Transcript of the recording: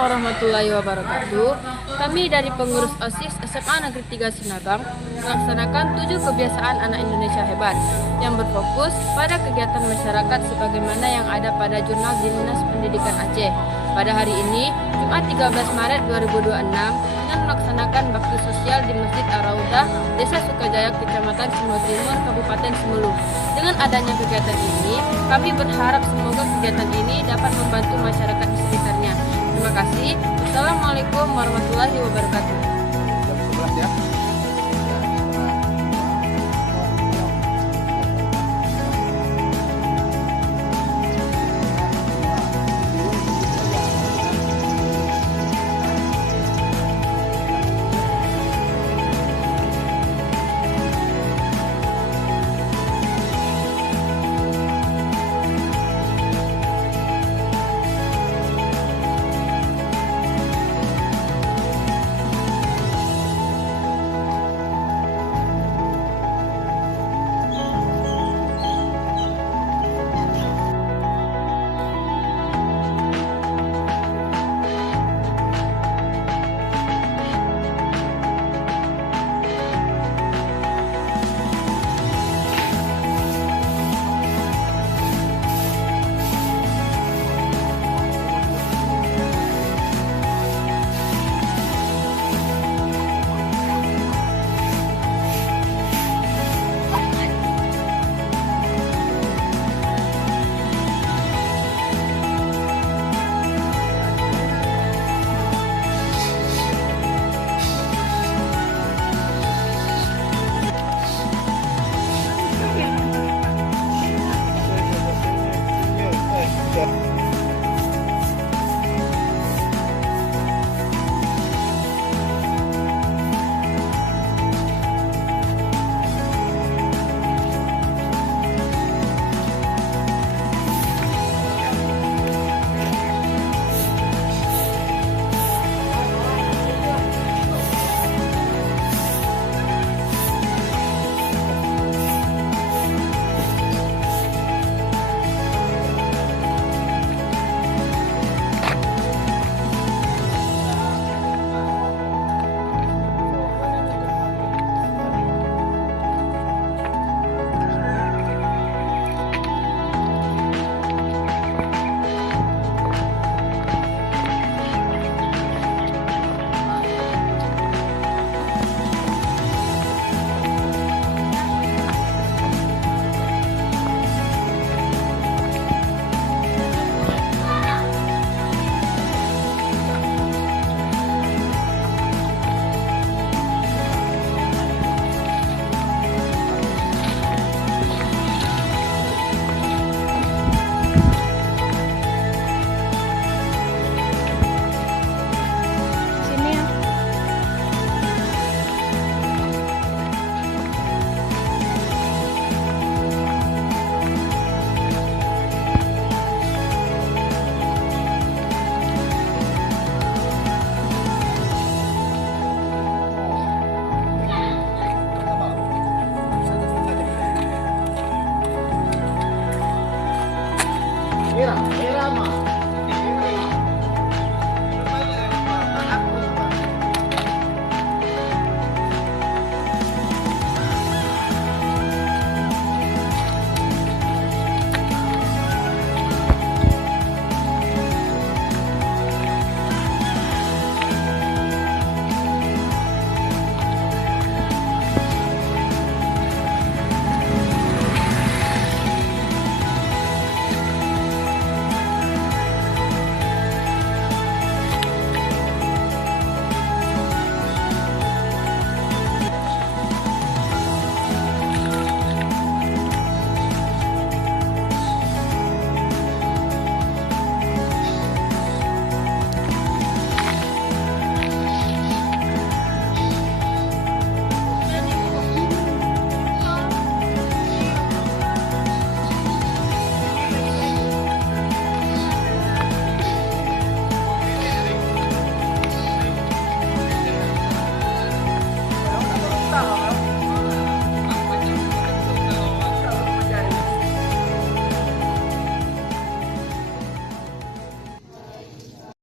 warahmatullahi wabarakatuh. Kami dari pengurus OSIS SMA Negeri 3 Sinabang melaksanakan 7 kebiasaan anak Indonesia hebat yang berfokus pada kegiatan masyarakat sebagaimana yang ada pada Jurnal Dinas Pendidikan Aceh. Pada hari ini, Jumat 13 Maret 2026, dengan melaksanakan bakti sosial di Masjid Ar-Raudah, Desa Sukajaya, Kecamatan Semulu Timur, Kabupaten Semulu. Dengan adanya kegiatan ini, kami berharap semoga kegiatan ini dapat membantu masyarakat di sekitarnya. Terima kasih. Wassalamualaikum warahmatullahi wabarakatuh.